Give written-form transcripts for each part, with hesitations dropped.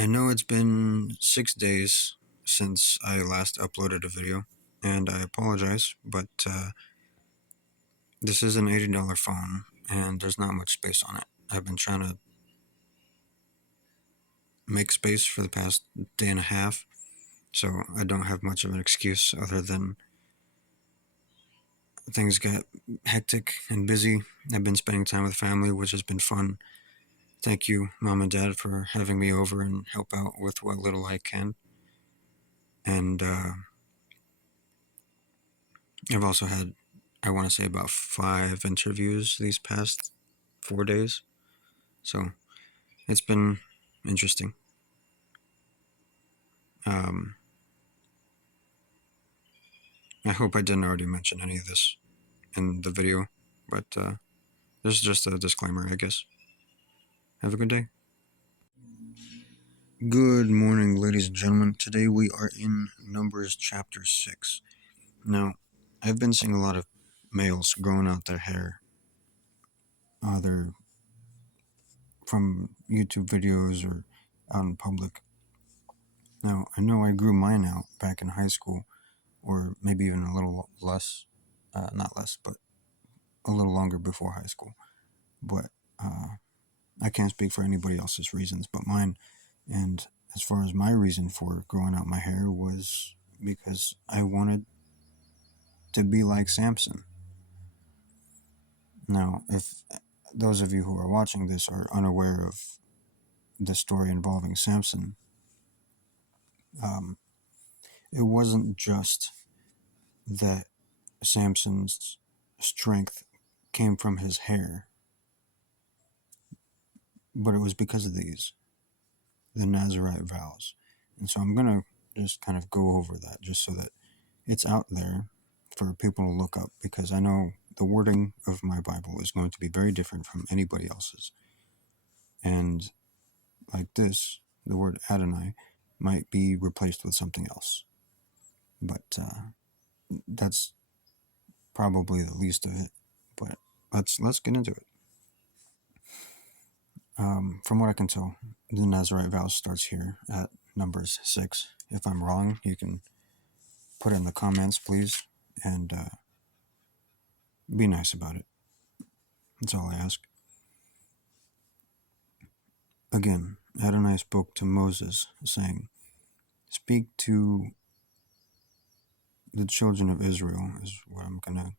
I know it's been 6 days since I last uploaded a video, and I apologize, but this is an $80 phone, and there's not much space on it. I've been trying to make space for the past day and a half, so I don't have much of an excuse other than things got hectic and busy. I've been spending time with family, which has been fun. Thank you, Mom and Dad, for having me over and help out with what little I can. And I've also had, I want to say, about 5 interviews these past 4 days. So it's been interesting. Um, I hope I didn't already mention any of this in the video, but this is just a disclaimer, I guess. Have a good day. Good morning, ladies and gentlemen. Today we are in Numbers chapter 6. Now, I've been seeing a lot of males growing out their hair, either from YouTube videos or out in public. Now, I know I grew mine out back in high school, or maybe even a little less, not less, but a little longer before high school. But I can't speak for anybody else's reasons but mine. And as far as my reason for growing out my hair was because I wanted to be like Samson. Now, if those of you who are watching this are unaware of the story involving Samson, it wasn't just that Samson's strength came from his hair, but it was because of these, the Nazirite vows. And so I'm going to just kind of go over that just so that it's out there for people to look up, because I know the wording of my Bible is going to be very different from anybody else's. And like this, the word Adonai might be replaced with something else. But that's probably the least of it. But let's get into it. From what I can tell, the Nazirite vow starts here at Numbers 6. If I'm wrong, you can put it in the comments, please, and be nice about it. That's all I ask. Again, Adonai spoke to Moses, saying, "Speak to the children of Israel," is what I'm going to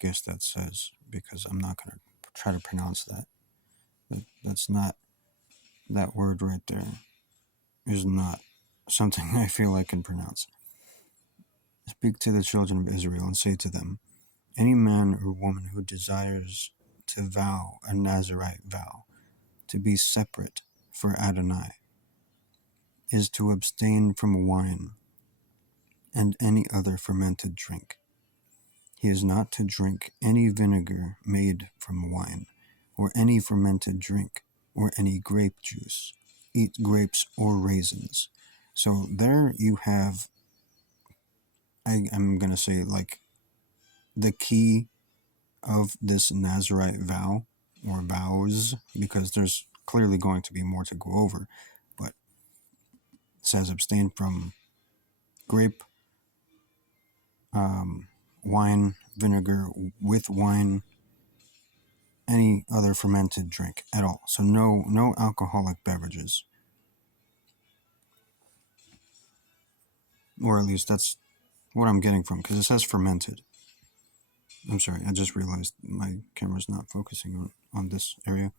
guess that says, because I'm not going to try to pronounce that. That's not, that word right there is not something I feel I can pronounce. "Speak to the children of Israel and say to them, any man or woman who desires to vow a Nazirite vow to be separate for Adonai is to abstain from wine and any other fermented drink. He is not to drink any vinegar made from wine, or any fermented drink, or any grape juice, eat grapes or raisins." So there you have, I'm going to say, like, the key of this Nazirite vow, or vows, because there's clearly going to be more to go over, but it says abstain from grape, wine, vinegar, with wine, any other fermented drink at all. So no alcoholic beverages. Or at least that's what I'm getting from, because it says fermented. I'm sorry, I just realized my camera's not focusing on this area.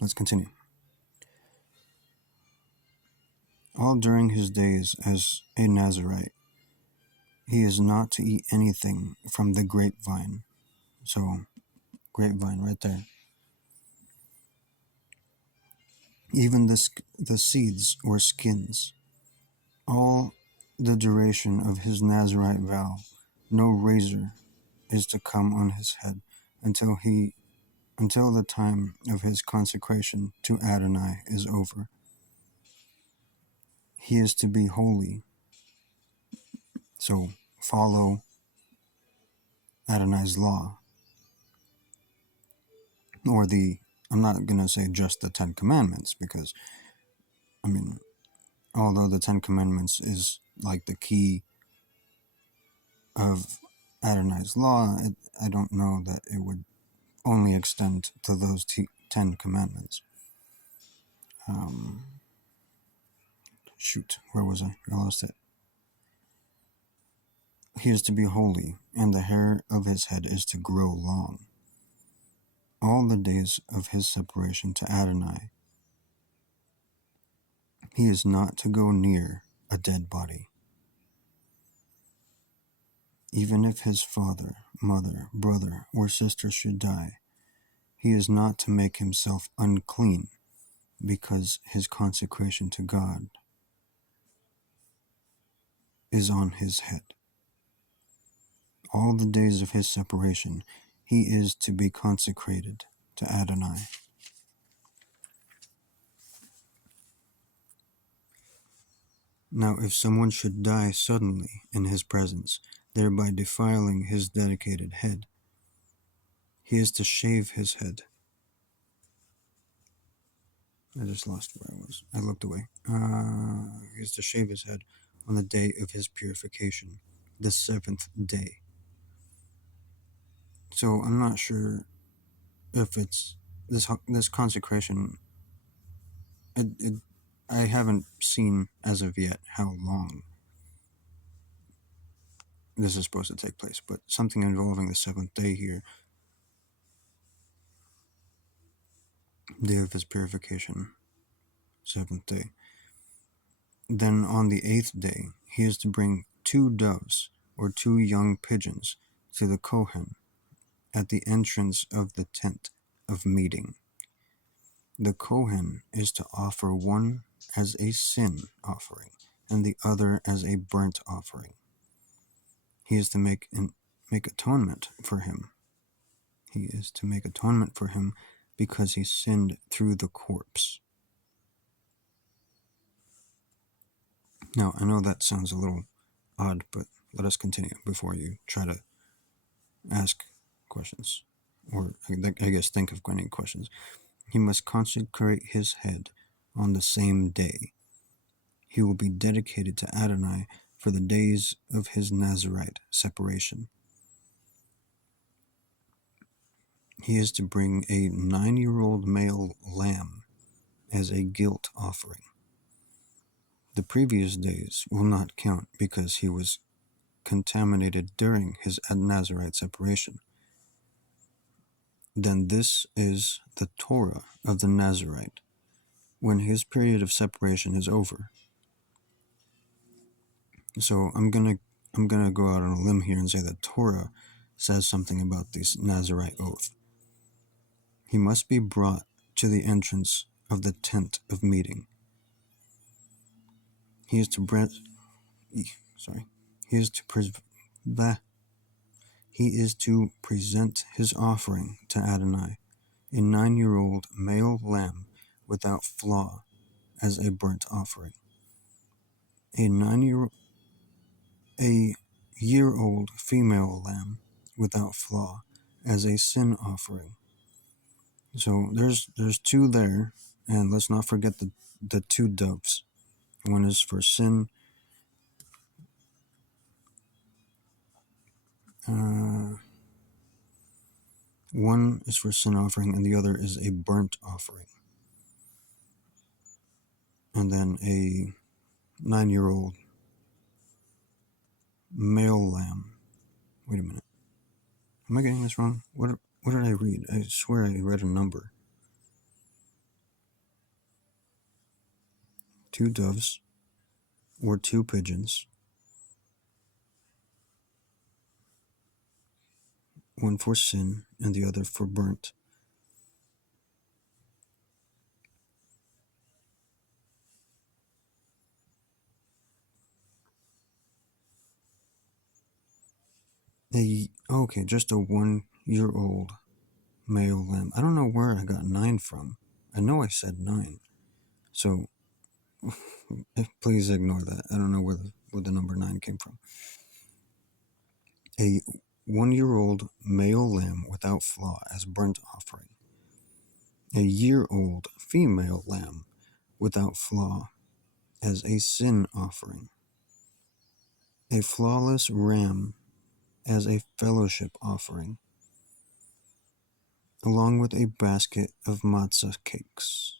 Let's continue. "All during his days as a Nazirite, he is not to eat anything from the grapevine." So, grapevine right there. "Even the seeds or skins. All the duration of his Nazirite vow, no razor is to come on his head until the time of his consecration to Adonai is over. He is to be holy." So follow Adonai's law, or the I'm not going to say just the Ten Commandments, because, I mean, although the Ten Commandments is like the key of Adonai's law, I don't know that it would only extend to those 10 commandments. Shoot, where was I? I lost it. He is to be holy, and the hair of his head is to grow long. All the days of his separation to Adonai, he is not to go near a dead body. Even if his father, mother, brother, or sister should die, he is not to make himself unclean, because his consecration to God is on his head. All the days of his separation, he is to be consecrated to Adonai. Now, if someone should die suddenly in his presence, thereby defiling his dedicated head, he is to shave his head. I just lost where I was. I looked away. He is to shave his head on the day of his purification, the 7th day. So I'm not sure if it's this consecration. I haven't seen as of yet how long this is supposed to take place, but something involving the 7th day here, day of his purification, 7th day. Then on the 8th day, he is to bring 2 doves or 2 young pigeons to the Kohen at the entrance of the tent of meeting. The Kohen is to offer one as a sin offering and the other as a burnt offering. He is to make atonement for him. He is to make atonement for him because he sinned through the corpse. Now, I know that sounds a little odd, but let us continue before you try to ask questions, or I guess think of any questions. He must consecrate his head on the same day. He will be dedicated to Adonai for the days of his Nazirite separation. He is to bring a 9-year-old male lamb as a guilt offering. The previous days will not count because he was contaminated during his Nazirite separation. Then this is the Torah of the Nazirite. When his period of separation is over. So I'm gonna go out on a limb here and say that Torah says something about this Nazirite oath. He must be brought to the entrance of the tent of meeting. He is to present his offering to Adonai, a 9-year-old male lamb without flaw, as a burnt offering. A year-old female lamb without flaw as a sin offering. So there's 2 there, and let's not forget the 2 doves. One is for sin. One is for sin offering, and the other is a burnt offering. And then a 9-year-old male lamb. Wait a minute. Am I getting this wrong? What did I read? I swear I read a number. 2 doves or 2 pigeons. One for sin and the other for burnt. Just a 1-year-old male lamb. I don't know where I got 9 from. I know I said 9. So please ignore that. I don't know where the number 9 came from. A 1-year-old male lamb without flaw as burnt offering. a year-old female lamb without flaw as a sin offering, a flawless ram as a fellowship offering, along with a basket of matzah cakes.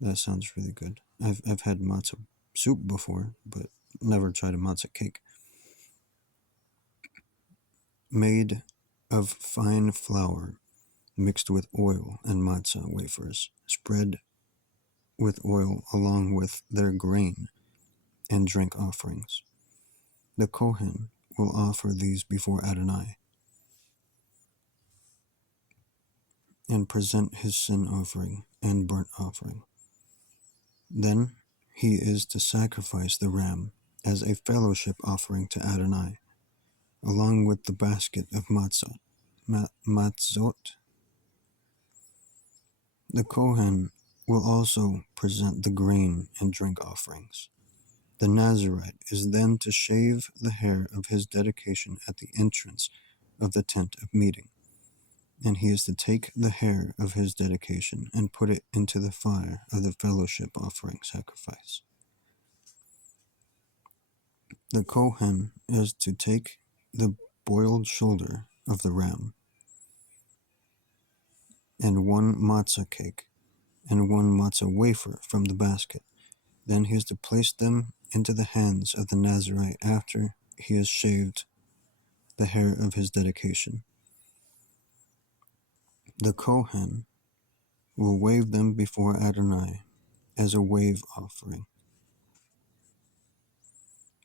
That sounds really good. I've had matzah soup before, but never tried a matzah cake. Made of fine flour mixed with oil and matzah wafers, spread with oil along with their grain and drink offerings. The Kohen will offer these before Adonai and present his sin offering and burnt offering. Then he is to sacrifice the ram as a fellowship offering to Adonai, along with the basket of matzot. The Kohen will also present the grain and drink offerings. The Nazirite is then to shave the hair of his dedication at the entrance of the tent of meeting, and he is to take the hair of his dedication and put it into the fire of the fellowship offering sacrifice. The Kohen is to take the boiled shoulder of the ram and one matzah cake and one matzah wafer from the basket. Then he is to place them into the hands of the Nazirite after he has shaved the hair of his dedication. The Kohen will wave them before Adonai as a wave offering.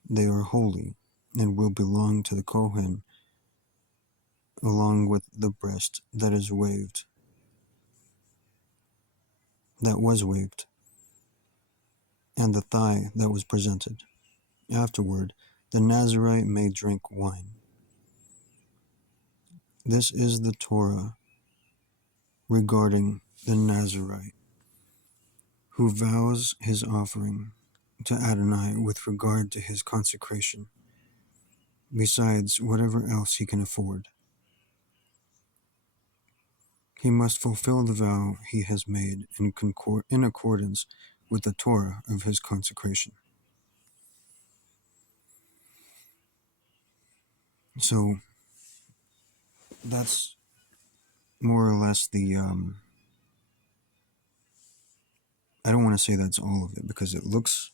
They are holy and will belong to the Kohen, along with the breast that was waved, and the thigh that was presented. Afterward, the Nazirite may drink wine. This is the Torah regarding the Nazirite, who vows his offering to Adonai with regard to his consecration, besides whatever else he can afford. He must fulfill the vow he has made in accordance with the Torah of his consecration. So that's more or less the, I don't want to say that's all of it because it looks,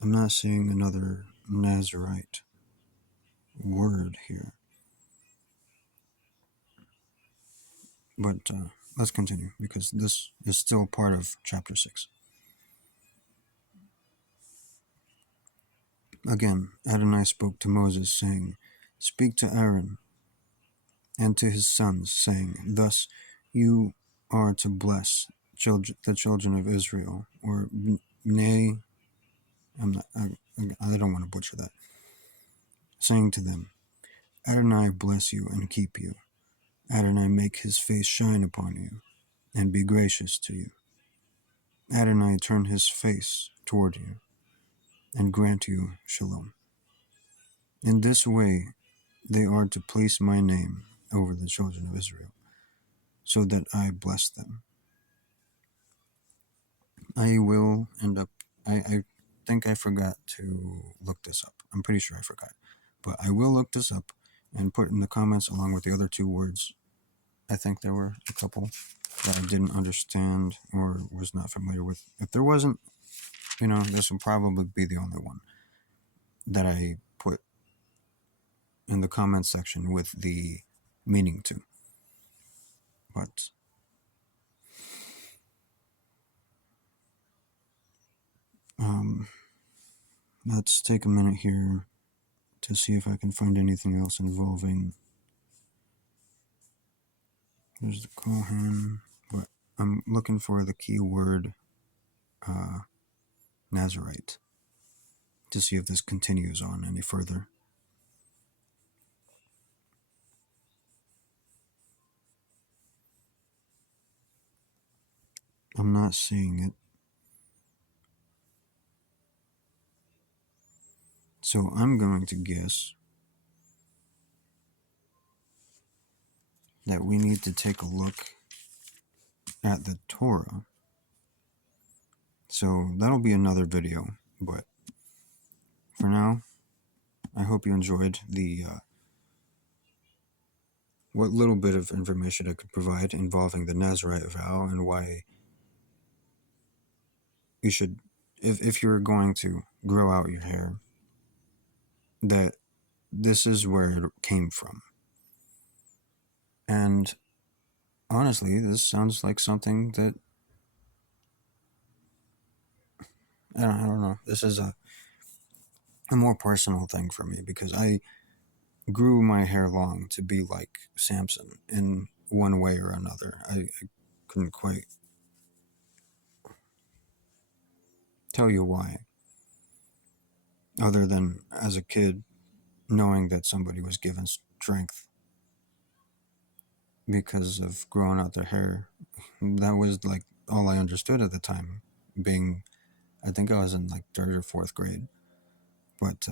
I'm not seeing another Nazirite word here. But let's continue because this is still part of chapter 6. Again, Adonai spoke to Moses, saying, "Speak to Aaron and to his sons, saying, Thus you are to bless the children of Israel," or nay, I don't want to butcher that, saying to them, "Adonai bless you and keep you. Adonai make his face shine upon you and be gracious to you. Adonai turn his face toward you and grant you shalom." In this way they are to place my name over the children of Israel, so that I bless them. I will end up, I think I forgot to look this up. I'm pretty sure I forgot. But I will look this up and put in the comments along with the other two words. I think there were a couple that I didn't understand or was not familiar with. If there wasn't, this would probably be the only one that I put in the comments section with the meaning to. But let's take a minute here to see if I can find anything else involving. There's the Kohen, but I'm looking for the keyword Nazirite to see if this continues on any further. I'm not seeing it. So I'm going to guess that we need to take a look at the Torah. So that'll be another video, but for now, I hope you enjoyed the what little bit of information I could provide involving the Nazirite vow and why you should, if you're going to grow out your hair, that this is where it came from. And honestly, this sounds like something that I don't know. This is a more personal thing for me because I grew my hair long to be like Samson in one way or another. I couldn't quite tell you why, other than as a kid knowing that somebody was given strength because of growing out their hair. That was like all I understood at the time, being, I think I was in like 3rd or 4th grade. But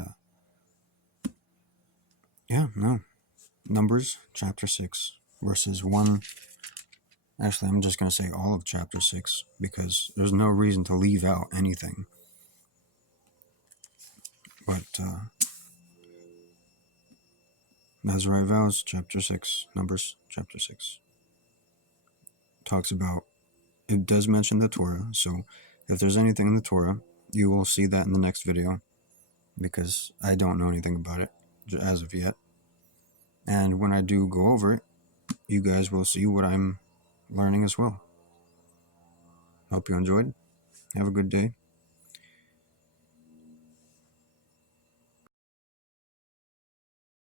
yeah, no. Numbers chapter 6, verses 1. Actually, I'm just going to say all of chapter 6 because there's no reason to leave out anything. But Nazirite Vows, chapter 6, Numbers chapter 6, talks about, it does mention the Torah, so if there's anything in the Torah, you will see that in the next video, because I don't know anything about it as of yet. And when I do go over it, you guys will see what I'm learning as well. Hope you enjoyed. Have a good day.